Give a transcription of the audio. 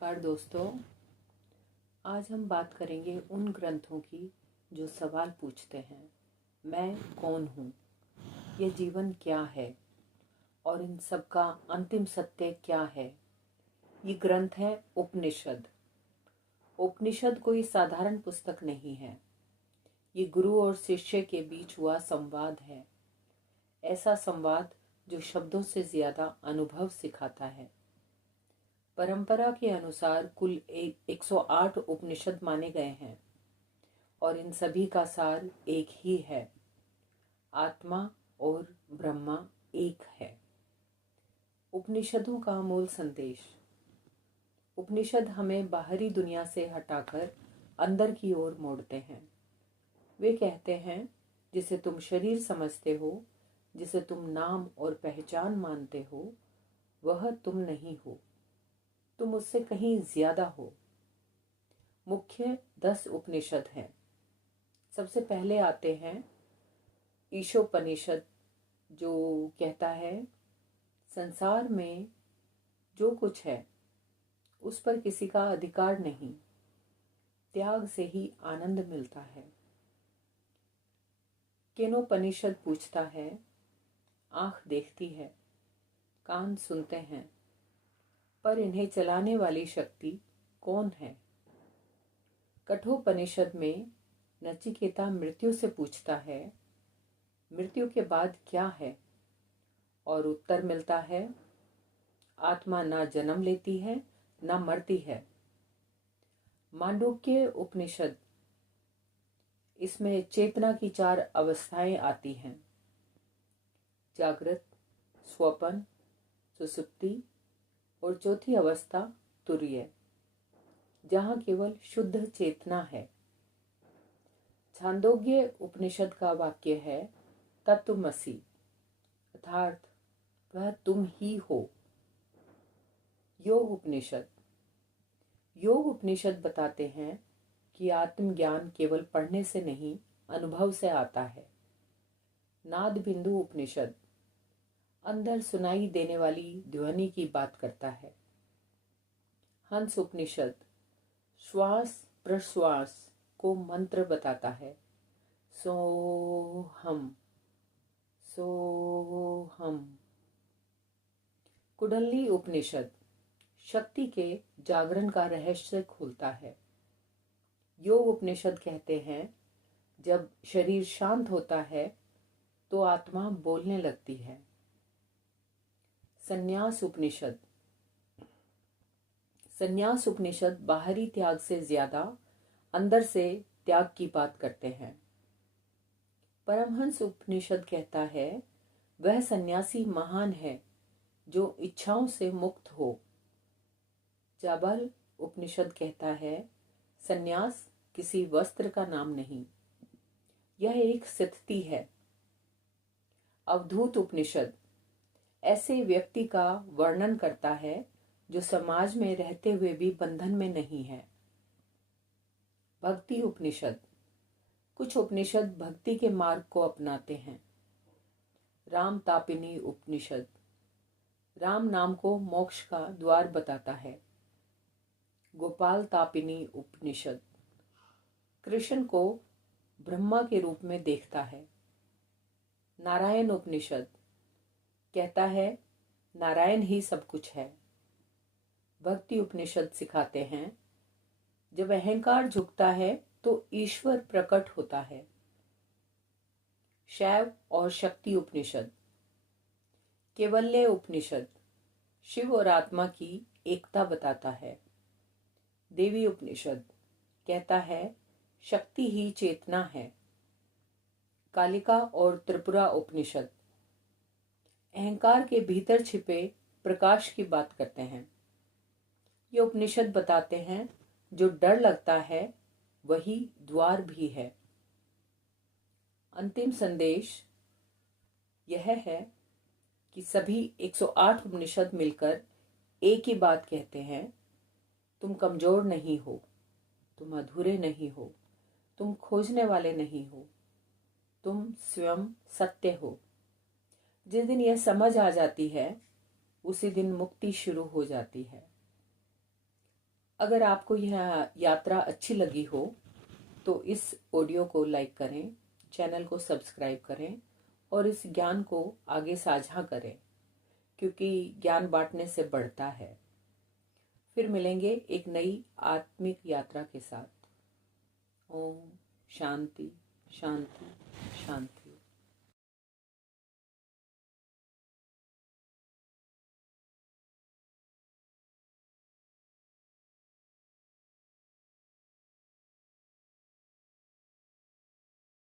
नमस्कार दोस्तों। आज हम बात करेंगे उन ग्रंथों की जो सवाल पूछते हैं, मैं कौन हूँ, ये जीवन क्या है और इन सब का अंतिम सत्य क्या है। ये ग्रंथ है उपनिषद। उपनिषद कोई साधारण पुस्तक नहीं है। ये गुरु और शिष्य के बीच हुआ संवाद है। ऐसा संवाद जो शब्दों से ज्यादा अनुभव सिखाता है। परंपरा के अनुसार कुल 108 उपनिषद माने गए हैं और इन सभी का सार एक ही है, आत्मा और ब्रह्मा एक है। उपनिषदों का मूल संदेश। उपनिषद हमें बाहरी दुनिया से हटाकर अंदर की ओर मोड़ते हैं। वे कहते हैं, जिसे तुम शरीर समझते हो, जिसे तुम नाम और पहचान मानते हो, वह तुम नहीं हो। तुम उससे कहीं ज्यादा हो। मुख्य 10 उपनिषद हैं। सबसे पहले आते हैं ईशोपनिषद, जो कहता है संसार में जो कुछ है उस पर किसी का अधिकार नहीं, त्याग से ही आनंद मिलता है। केनोपनिषद पूछता है, आंख देखती है, कान सुनते हैं, पर इन्हें चलाने वाली शक्ति कौन है। कठोपनिषद में नचिकेता मृत्यु से पूछता है, मृत्यु के बाद क्या है, और उत्तर मिलता है, आत्मा ना जन्म लेती है ना मरती है। मांडूक्य उपनिषद, इसमें चेतना की 4 अवस्थाएं आती हैं, जागृत, स्वप्न, सुसुप्ति और चौथी अवस्था तुरीय, जहां केवल शुद्ध चेतना है। छांदोग्य उपनिषद का वाक्य है, तत्वमसि, अर्थात वह तुम ही हो। योग उपनिषद। योग उपनिषद बताते हैं कि आत्मज्ञान केवल पढ़ने से नहीं, अनुभव से आता है। नाद बिंदु उपनिषद अंदर सुनाई देने वाली ध्वनि की बात करता है। हंस उपनिषद श्वास प्रश्वास को मंत्र बताता है, सोहम सोहम। कुंडली उपनिषद शक्ति के जागरण का रहस्य खोलता है। योग उपनिषद कहते हैं, जब शरीर शांत होता है तो आत्मा बोलने लगती है। संन्यास उपनिषद। संन्यास उपनिषद बाहरी त्याग से ज्यादा अंदर से त्याग की बात करते हैं। परमहंस उपनिषद कहता है, वह सन्यासी महान है जो इच्छाओं से मुक्त हो। जाबल उपनिषद कहता है, सन्यास किसी वस्त्र का नाम नहीं, यह एक स्थिति है। अवधूत उपनिषद ऐसे व्यक्ति का वर्णन करता है जो समाज में रहते हुए भी बंधन में नहीं है। भक्ति उपनिषद कुछ उपनिषद भक्ति के मार्ग को अपनाते हैं। राम तापिनी उपनिषद राम नाम को मोक्ष का द्वार बताता है। गोपाल तापिनी उपनिषद कृष्ण को ब्रह्मा के रूप में देखता है। नारायण उपनिषद कहता है, नारायण ही सब कुछ है। भक्ति उपनिषद सिखाते हैं, जब अहंकार झुकता है तो ईश्वर प्रकट होता है। शैव और शक्ति उपनिषद। केवल्य उपनिषद शिव और आत्मा की एकता बताता है। देवी उपनिषद कहता है, शक्ति ही चेतना है। कालिका और त्रिपुरा उपनिषद अहंकार के भीतर छिपे प्रकाश की बात करते हैं। ये उपनिषद बताते हैं, जो डर लगता है वही द्वार भी है। अंतिम संदेश यह है कि सभी 108 उपनिषद मिलकर एक ही बात कहते हैं, तुम कमजोर नहीं हो, तुम अधूरे नहीं हो, तुम खोजने वाले नहीं हो, तुम स्वयं सत्य हो। जिस दिन यह समझ आ जाती है, उसी दिन मुक्ति शुरू हो जाती है। अगर आपको यह यात्रा अच्छी लगी हो तो इस ऑडियो को लाइक करें, चैनल को सब्सक्राइब करें और इस ज्ञान को आगे साझा करें, क्योंकि ज्ञान बांटने से बढ़ता है। फिर मिलेंगे एक नई आत्मिक यात्रा के साथ। ओम शांति शांति शांति।